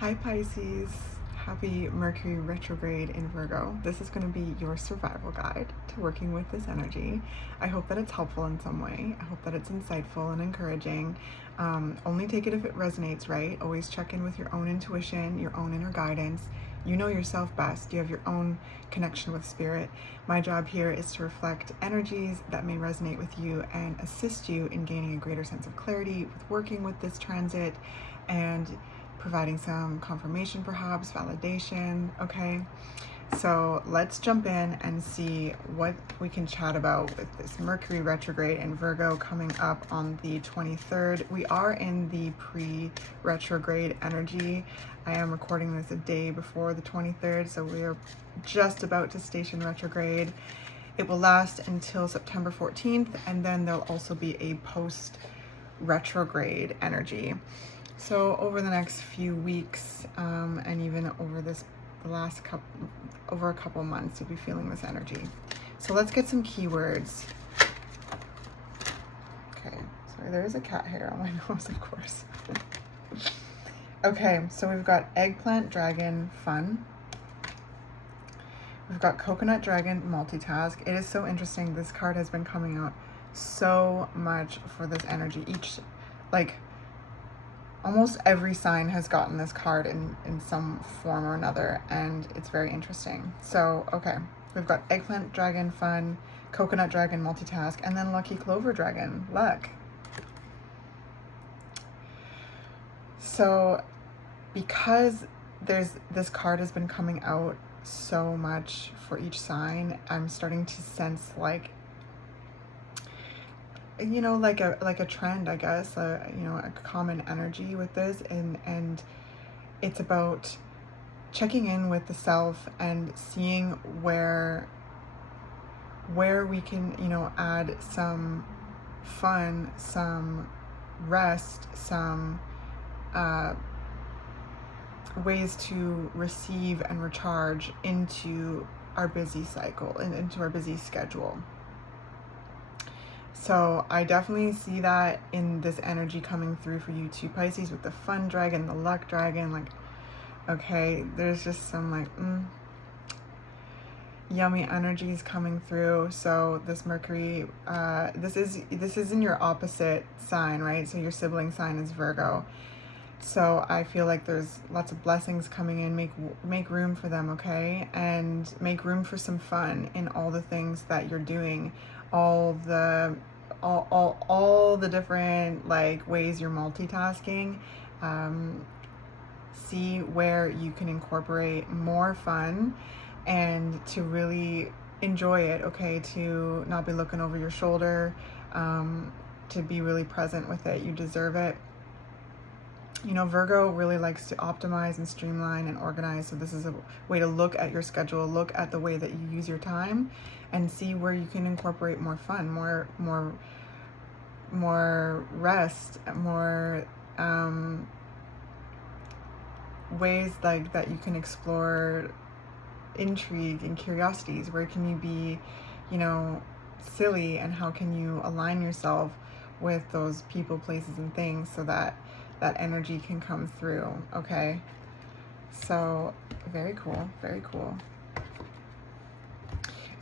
Hi Pisces, happy Mercury Retrograde in Virgo. This is going to be your survival guide to working with this energy. I hope that it's helpful in some way. I hope that it's insightful and encouraging. Only take it if it resonates, right? Always check in with your own intuition, your own inner guidance. You know yourself best. You have your own connection with spirit. My job here is to reflect energies that may resonate with you and assist you in gaining a greater sense of clarity with working with this transit and providing some confirmation, perhaps validation. Okay, so let's jump in and see what we can chat about with this Mercury retrograde in Virgo coming up on the 23rd. We are in the pre-retrograde energy. I am recording this a day before the 23rd, so we are just about to station retrograde. It will last until September 14th, and then there'll also be a post-retrograde energy. So over the next few weeks, and even over over a couple months, you'll be feeling this energy. So let's get some keywords. Okay, sorry, there is a cat hair on my nose, of course. Okay, so we've got eggplant dragon, fun. We've got coconut dragon, multitask. It is so interesting. This card has been coming out so much for this energy. Almost every sign has gotten this card in some form or another, and it's very interesting. So, okay, we've got eggplant dragon, fun, coconut dragon, multitask, and then lucky clover dragon, luck. So, because this card has been coming out so much for each sign, I'm starting to sense like a trend, I guess, a common energy with this, and it's about checking in with the self and seeing where we can, add some fun, some rest, some ways to receive and recharge into our busy cycle and into our busy schedule. So I definitely see that in this energy coming through for you too, Pisces, with the fun dragon, the luck dragon. Like, okay, there's just some yummy energies coming through. So this Mercury, this is in your opposite sign, right? So your sibling sign is Virgo. So I feel like there's lots of blessings coming in. Make room for them, okay? And make room for some fun in all the things that you're doing, all the different ways you're multitasking. See where you can incorporate more fun and to really enjoy it, okay? To not be looking over your shoulder, to be really present with it. You deserve it. Virgo really likes to optimize and streamline and organize. So this is a way to look at your schedule, look at the way that you use your time, and see where you can incorporate more fun, more rest, more ways that you can explore intrigue and curiosities. Where can you be, silly, and how can you align yourself with those people, places, and things so that energy can come through, okay? So, very cool, very cool.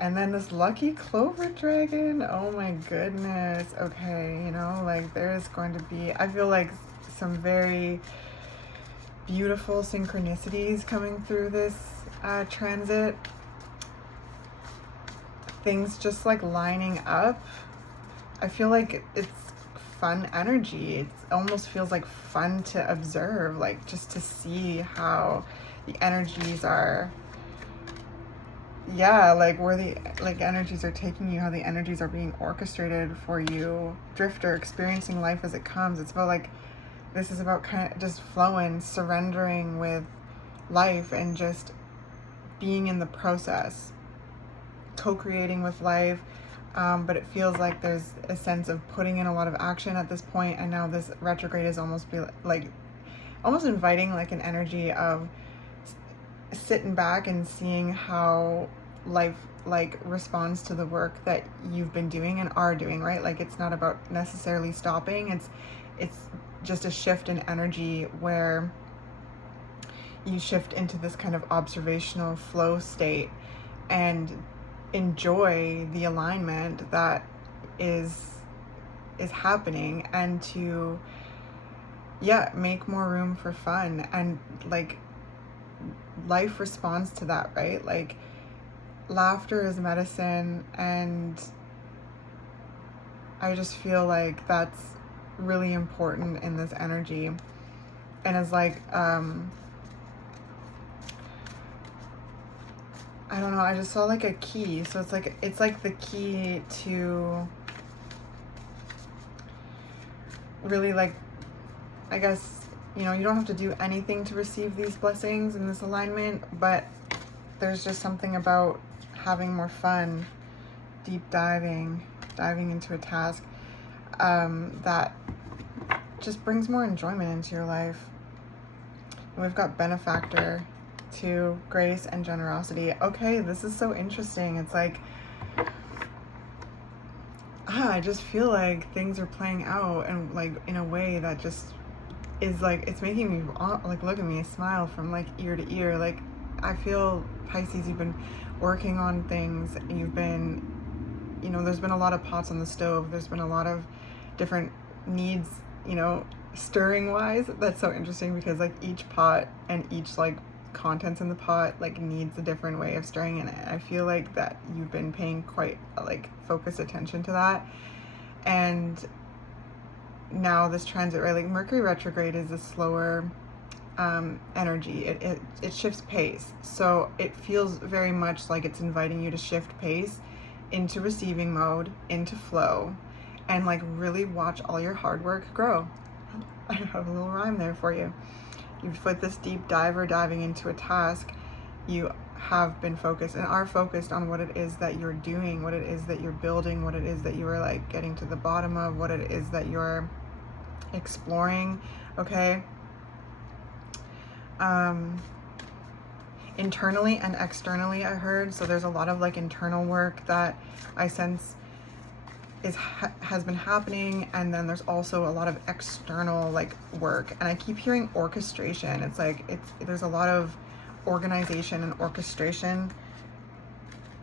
And then this lucky clover dragon, oh my goodness, okay, there's going to be, I feel like, some very beautiful synchronicities coming through this transit. Things just lining up. I feel like it's fun energy. It almost feels like fun to observe, just to see how the energies are, where the energies are taking you, how the energies are being orchestrated for you. Drifter, experiencing life as it comes. It's about this is about kind of just flowing, surrendering with life, and just being in the process, co-creating with life. But it feels like there's a sense of putting in a lot of action at this point, and now this retrograde is almost inviting an energy of sitting back and seeing how life responds to the work that you've been doing and are doing, right? It's not about necessarily stopping. It's just a shift in energy where you shift into this kind of observational flow state and enjoy the alignment that is happening, and to make more room for fun. And like, life responds to that, right? Like, laughter is medicine, and I just feel like that's really important in this energy. And it's like, I don't know, I just saw like a key. So it's like the key to really, like, I guess, you know, you don't have to do anything to receive these blessings in this alignment, but there's just something about having more fun, deep diving into a task, that just brings more enjoyment into your life. And we've got benefactor to grace and generosity. Okay, this is so interesting. It's like, I just feel like things are playing out, and like in a way that just is like, it's making me like, look at me, smile from like ear to ear. Like, I feel, Pisces, you've been working on things. You've been, you know, there's been a lot of pots on the stove. There's been a lot of different needs, you know, stirring wise. That's so interesting, because like each pot and each like contents in the pot like needs a different way of stirring in it. I feel like that you've been paying quite like focused attention to that. And now this transit, right, like Mercury retrograde is a slower energy. It shifts pace, so it feels very much like it's inviting you to shift pace into receiving mode, into flow, and like really watch all your hard work grow. I have a little rhyme there for you. You've put this deep dive or diving into a task. You have been focused and are focused on what it is that you're doing, what it is that you're building, what it is that you are like getting to the bottom of, what it is that you're exploring. Okay. Internally and externally, I heard. So there's a lot of like internal work that I sense has been happening, and then there's also a lot of external like work, and I keep hearing orchestration. It's like there's a lot of organization and orchestration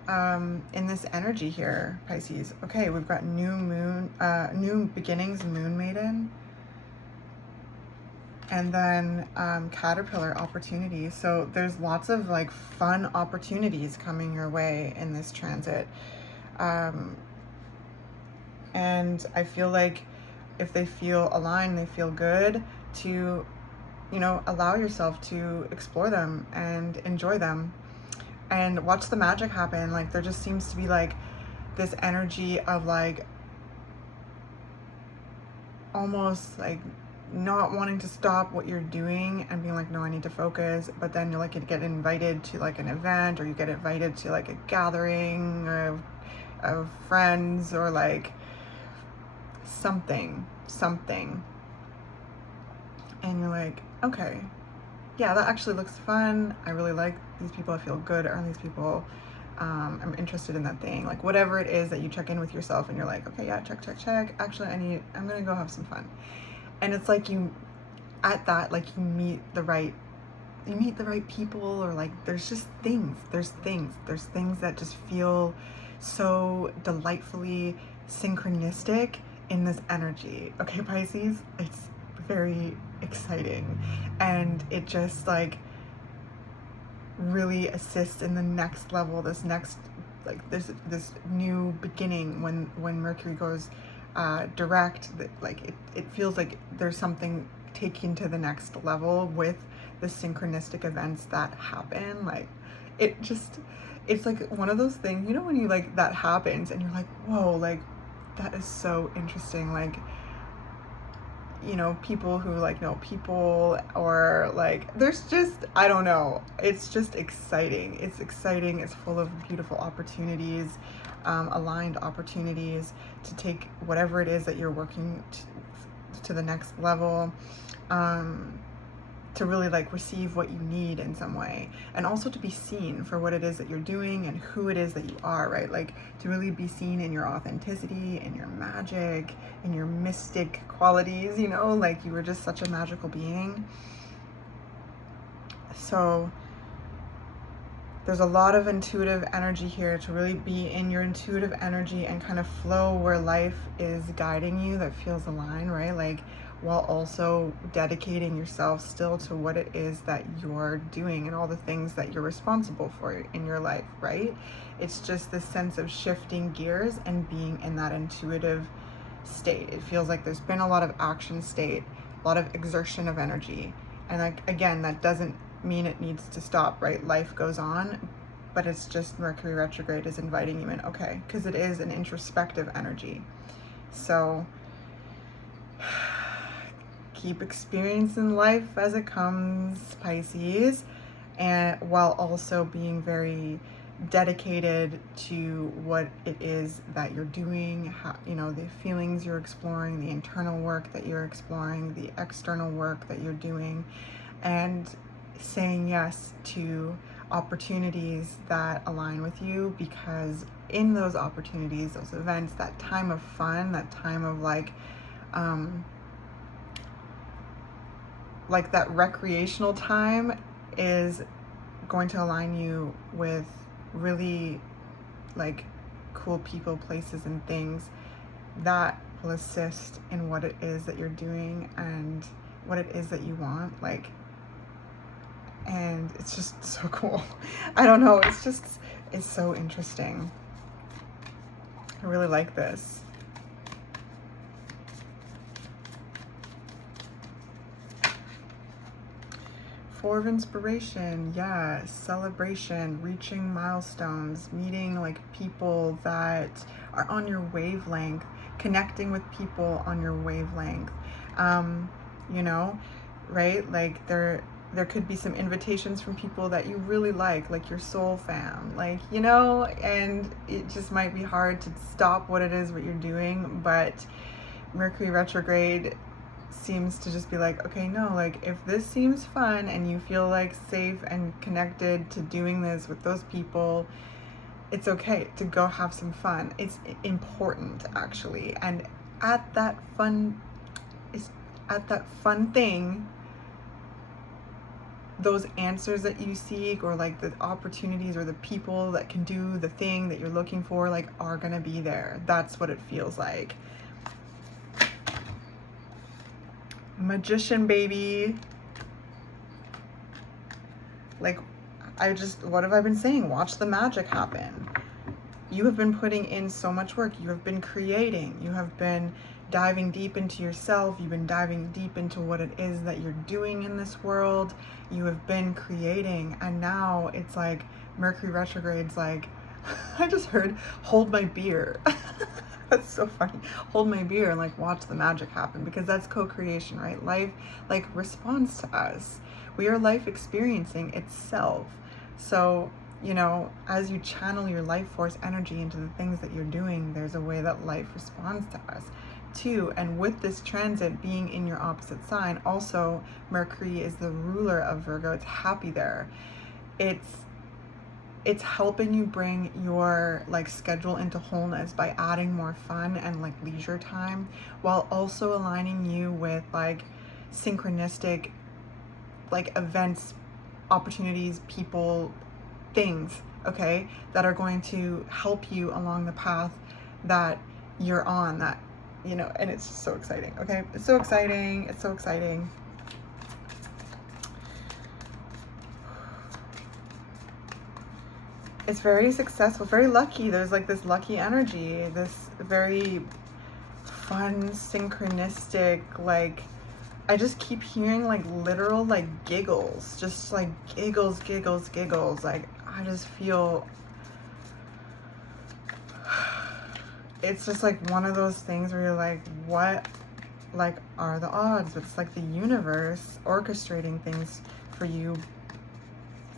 in this energy here, Pisces. Okay, we've got new moon, new beginnings, moon maiden, and then caterpillar opportunities. So there's lots of like fun opportunities coming your way in this transit. And I feel like if they feel aligned, they feel good, to, you know, allow yourself to explore them and enjoy them and watch the magic happen. Like, there just seems to be like this energy of like almost like not wanting to stop what you're doing and being like, no, I need to focus. But then you're like, you get invited to like an event, or you get invited to like a gathering of friends, or like something, and you're like, okay, yeah, that actually looks fun. I really like these people. I feel good around these people. I'm interested in that thing. Like, whatever it is that you check in with yourself and you're like, okay, yeah, check. Actually, I'm gonna go have some fun. And it's like you meet the right people, or like there's things that just feel so delightfully synchronistic in this energy. Okay, Pisces, it's very exciting, and it just like really assists in the next level, this new beginning. When Mercury goes direct, that like it feels like there's something taken to the next level with the synchronistic events that happen. Like, it's like one of those things, you know, when you like that happens and you're like, whoa, like that is so interesting. Like, you know, people who like know people, or like there's just, I don't know, it's just exciting. It's full of beautiful opportunities, aligned opportunities to take whatever it is that you're working to the next level, to really like receive what you need in some way, and also to be seen for what it is that you're doing and who it is that you are, right? Like, to really be seen in your authenticity, in your magic, in your mystic qualities, you know, like you were just such a magical being. So there's a lot of intuitive energy here, to really be in your intuitive energy and kind of flow where life is guiding you, that feels aligned, right? Like, while also dedicating yourself still to what it is that you're doing and all the things that you're responsible for in your life, right? It's just this sense of shifting gears and being in that intuitive state. It feels like there's been a lot of action state, a lot of exertion of energy. And like, again, that doesn't mean it needs to stop, right? Life goes on, but it's just Mercury retrograde is inviting you in, okay? Because it is an introspective energy. So keep experiencing life as it comes, Pisces, and while also being very dedicated to what it is that you're doing, how, you know, the feelings you're exploring, the internal work that you're exploring, the external work that you're doing, and saying yes to opportunities that align with you, because in those opportunities, those events, that time of fun, that time of like that recreational time is going to align you with really like cool people, places, and things that will assist in what it is that you're doing and what it is that you want, like, and it's just so cool. I don't know, it's so interesting. I really like this. Four of inspiration, yes, celebration, reaching milestones, meeting like people that are on your wavelength, connecting with people on your wavelength, you know, right? Like there could be some invitations from people that you really like your soul fam, like, you know, and it just might be hard to stop what it is what you're doing, but Mercury retrograde seems to just be like, okay, no, like if this seems fun and you feel like safe and connected to doing this with those people, it's okay to go have some fun. It's important, actually. And at that fun thing, those answers that you seek, or like the opportunities or the people that can do the thing that you're looking for, like, are gonna be there. That's what it feels like. Magician, baby. Like, what have I been saying? Watch the magic happen. You have been putting in so much work. You have been creating. You have been diving deep into yourself. You've been diving deep into what it is that you're doing in this world. You have been creating. And now it's like Mercury retrograde's like, I just heard, hold my beer. That's so funny. Hold my beer and like watch the magic happen, because that's co-creation, right? Life like responds to us. We are life experiencing itself. So, you know, as you channel your life force energy into the things that you're doing, there's a way that life responds to us too. And with this transit being in your opposite sign, also Mercury is the ruler of Virgo. It's happy there. It's helping you bring your like schedule into wholeness by adding more fun and like leisure time, while also aligning you with like synchronistic like events, opportunities, people, things, okay, that are going to help you along the path that you're on, that, you know, and it's just so exciting, okay? It's so exciting. It's so exciting. It's very successful, very lucky. There's like this lucky energy, this very fun, synchronistic, like, I just keep hearing like literal like giggles, just like giggles, giggles, giggles. Like, I just feel, it's just like one of those things where you're like, what like are the odds? It's like the universe orchestrating things for you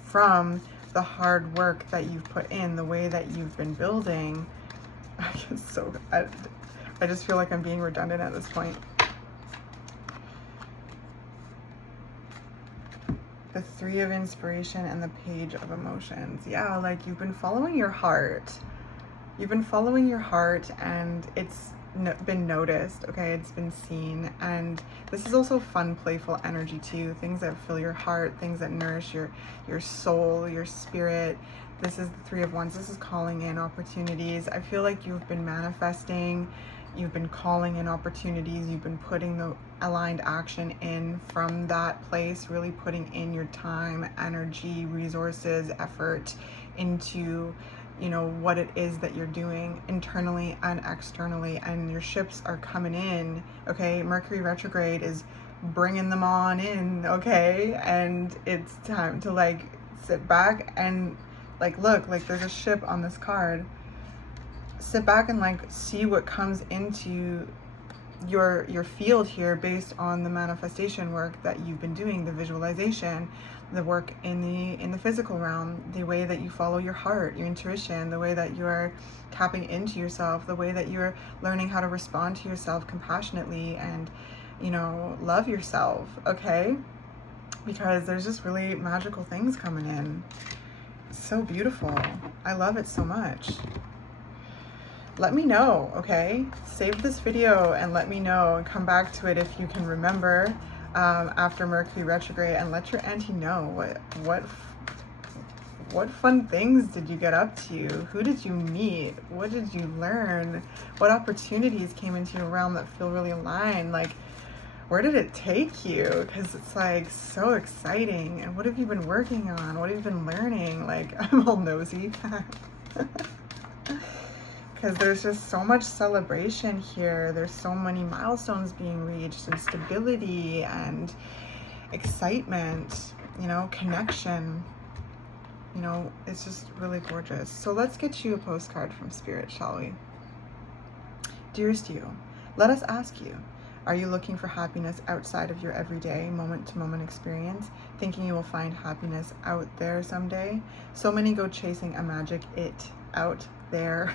from the hard work that you've put in, the way that you've been building. I just feel like I'm being redundant at this point. The Three of Inspiration and the Page of Emotions. Yeah, like you've been following your heart. You've been following your heart, and it's been noticed, okay? It's been seen. And this is also fun, playful energy too. Things that fill your heart, things that nourish your soul, your spirit. This is the Three of Wands. This is calling in opportunities. I feel like you've been manifesting, you've been calling in opportunities, you've been putting the aligned action in from that place, really putting in your time, energy, resources, effort into, you know, what it is that you're doing internally and externally, and your ships are coming in, okay? Mercury retrograde is bringing them on in, okay? And it's time to like sit back and like look, like there's a ship on this card. Sit back and like see what comes into your field here based on the manifestation work that you've been doing, the visualization, the work in the physical realm, the way that you follow your heart, your intuition, the way that you're tapping into yourself, the way that you're learning how to respond to yourself compassionately and, you know, love yourself, okay? Because there's just really magical things coming in. It's so beautiful. I love it so much. Let me know, okay? Save this video and let me know, and come back to it if you can remember after Mercury retrograde, and let your auntie know what fun things did you get up to? Who did you meet? What did you learn? What opportunities came into your realm that feel really aligned? Like, where did it take you? Because it's like so exciting. And what have you been working on? What have you been learning? Like, I'm all nosy. Because there's just so much celebration here. There's so many milestones being reached, and stability and excitement, you know, connection. You know, it's just really gorgeous. So let's get you a postcard from Spirit, shall we? Dearest you, let us ask you, are you looking for happiness outside of your everyday, moment-to-moment experience, thinking you will find happiness out there someday? So many go chasing a magic it out there,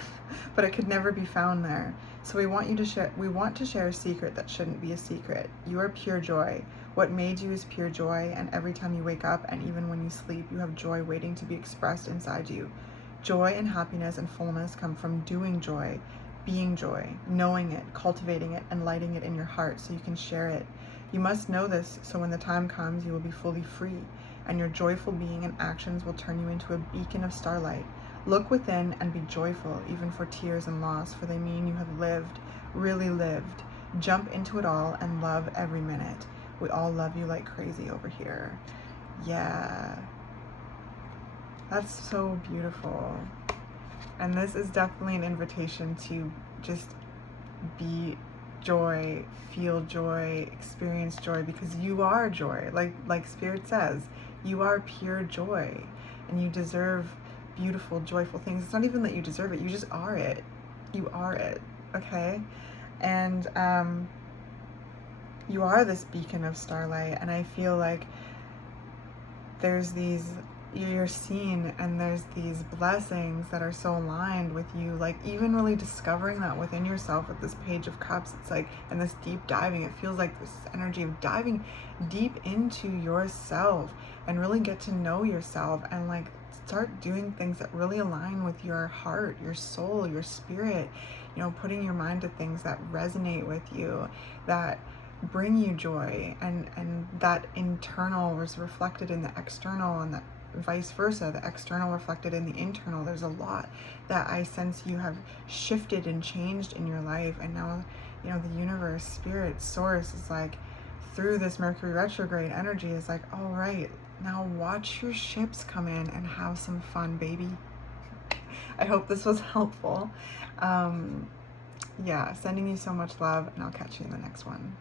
but it could never be found there. So we want to share a secret that shouldn't be a secret. You are pure joy. What made you is pure joy, and every time you wake up and even when you sleep, you have joy waiting to be expressed inside you. Joy and happiness and fullness come from doing joy, being joy, knowing it, cultivating it, and lighting it in your heart so you can share it. You must know this, so when the time comes, you will be fully free, and your joyful being and actions will turn you into a beacon of starlight. Look within and be joyful, even for tears and loss, for they mean you have lived, really lived. Jump into it all and love every minute. We all love you like crazy over here. Yeah. That's so beautiful. And this is definitely an invitation to just be joy, feel joy, experience joy, because you are joy. Like Spirit says, you are pure joy, and you deserve beautiful, joyful things. It's not even that you deserve it, you just are it. You are it, okay? And you are this beacon of starlight, and I feel like there's these, you're seen, and there's these blessings that are so aligned with you, like even really discovering that within yourself with this Page of Cups. It's like, and this deep diving, it feels like this energy of diving deep into yourself and really get to know yourself, and like start doing things that really align with your heart, your soul, your spirit, you know, putting your mind to things that resonate with you, that bring you joy, and that internal was reflected in the external, and that vice versa, the external reflected in the internal. There's a lot that I sense you have shifted and changed in your life, and now, you know, the universe, spirit, source is like, through this Mercury retrograde energy, is like, all right, now watch your ships come in and have some fun, baby. I hope this was helpful. Yeah, sending you so much love, and I'll catch you in the next one.